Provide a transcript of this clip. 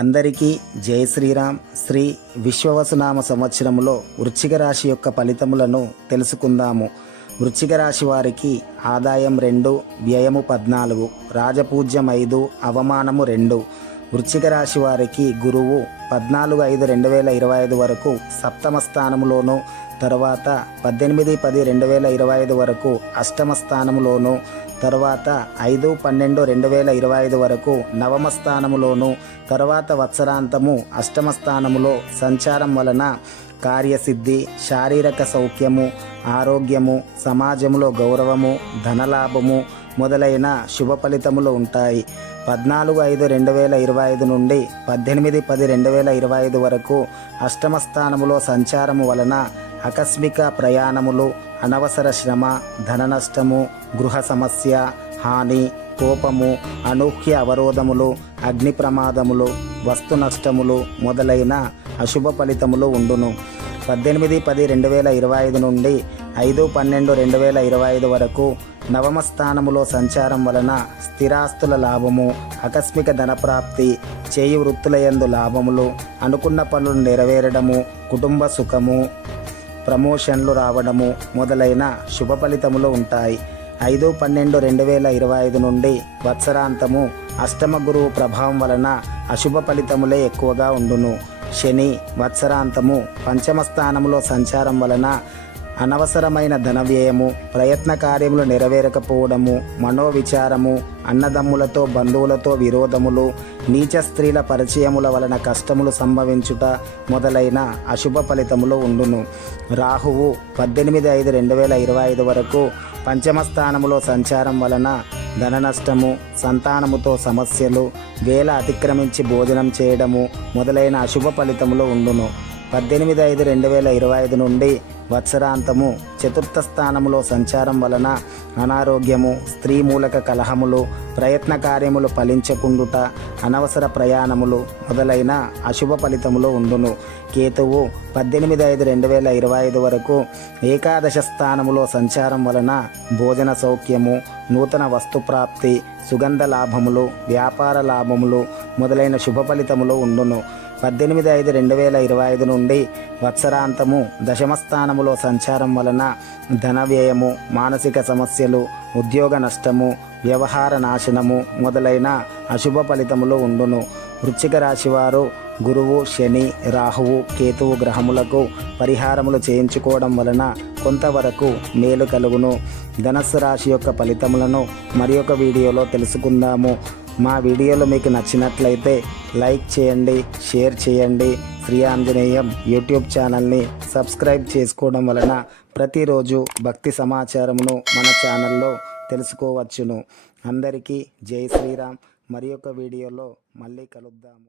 అందరికీ జై శ్రీరామ్. శ్రీ విశ్వవసునామ సంవత్సరంలో వృశ్చిక రాశి యొక్క ఫలితములను తెలుసుకుందాము. వృశ్చిక రాశి వారికి ఆదాయం రెండు వ్యయము పద్నాలుగు రాజపూజ్యం ఐదు అవమానము రెండు. వృశ్చిక రాశి వారికి గురువు పద్నాలుగు ఐదు రెండు వేల ఇరవై ఐదు వరకు సప్తమ స్థానంలోను తర్వాత పద్దెనిమిది పది రెండు వేల ఇరవై ఐదు వరకు అష్టమ స్థానంలోను తర్వాత ఐదు పన్నెండు రెండు వేల ఇరవై ఐదు వరకు నవమ స్థానములోను తర్వాత వత్సరాంతము అష్టమ స్థానములో సంచారం వలన కార్యసిద్ధి శారీరక సౌఖ్యము ఆరోగ్యము సమాజంలో గౌరవము ధనలాభము మొదలైన శుభ ఫలితములు ఉంటాయి. పద్నాలుగు ఐదు రెండు వేల ఇరవై ఐదు నుండి పద్దెనిమిది పది రెండు వేల ఇరవై ఐదు వరకు అష్టమ స్థానములో సంచారము వలన ఆకస్మిక ప్రయాణములు అనవసర శ్రమ ధన నష్టము గృహ సమస్య హాని కోపము అనూహ్య అవరోధములు అగ్ని ప్రమాదములు వస్తు నష్టములు మొదలైన అశుభ ఫలితములు ఉండును. పద్దెనిమిది పది రెండు వేల ఇరవై ఐదు నుండి ఐదు పన్నెండు రెండు వేల ఇరవై ఐదు వరకు నవమ స్థానములో సంచారం వలన స్థిరాస్తుల లాభము ఆకస్మిక ధనప్రాప్తి చేయి వృత్తుల యందు లాభములు అనుకున్న పనులు నెరవేరడము కుటుంబ సుఖము ప్రమోషన్లు రావడము మొదలైన శుభ ఫలితములు ఉంటాయి. ఐదు పన్నెండు రెండు వేల ఇరవై ఐదు నుండి వత్సరాంతము అష్టమ గురువు ప్రభావం వలన అశుభ ఫలితములే ఎక్కువగా ఉండును. శని వత్సరాంతము పంచమ స్థానములో సంచారం వలన అనవసరమైన ధన వ్యయము ప్రయత్న కార్యములు నెరవేరకపోవడము మనోవిచారము అన్నదమ్ములతో బంధువులతో విరోధములు నీచ స్త్రీల పరిచయముల వలన కష్టములు సంభవించుట మొదలైన అశుభ ఫలితములు ఉండును. రాహువు పద్దెనిమిది ఐదు రెండు వేల ఇరవై ఐదు వరకు పంచమ స్థానములో సంచారం వలన ధన నష్టము సంతానముతో సమస్యలు వేల అతిక్రమించి భోజనం చేయడము మొదలైన అశుభ ఫలితములు ఉండును. పద్దెనిమిది ఐదు రెండు వేల ఇరవై ఐదు నుండి వత్సరాంతము చతుర్థ స్థానములో సంచారం వలన అనారోగ్యము స్త్రీ మూలక కలహములు ప్రయత్న కార్యములు ఫలించకుండుట అనవసర ప్రయాణములు మొదలైన అశుభ ఫలితములు ఉండును. కేతువు పద్దెనిమిది ఐదు రెండు వేల ఇరవై ఐదు వరకు ఏకాదశ స్థానములో సంచారం వలన భోజన సౌఖ్యము నూతన వస్తుప్రాప్తి సుగంధ లాభములు వ్యాపార లాభములు మొదలైన శుభ ఫలితములు ఉండును. పద్దెనిమిది ఐదు రెండు వేల ఇరవై ఐదు నుండి వత్సరాంతము దశమస్థానములో సంచారం వలన ధన వ్యయము మానసిక సమస్యలు ఉద్యోగ నష్టము వ్యవహార నాశనము మొదలైన అశుభ ఫలితములు ఉండును. వృశ్చిక రాశివారు గురువు శని రాహువు కేతువు గ్రహములకు పరిహారములు చేయించుకోవడం వలన కొంతవరకు మేలు కలుగును. ధనస్సు రాశి యొక్క ఫలితములను మరి ఒక వీడియోలో తెలుసుకుందాము. మా వీడియోలు మీకు నచ్చినట్లయితే లైక్ చేయండి షేర్ చేయండి. శ్రీ ఆంజనేయం యూట్యూబ్ ఛానల్ని సబ్స్క్రైబ్ చేసుకోవడం వలన ప్రతిరోజు భక్తి సమాచారమును మన ఛానల్లో తెలుసుకోవచ్చును. అందరికీ జై శ్రీరామ్. మరి వీడియోలో మళ్ళీ కలుద్దాము.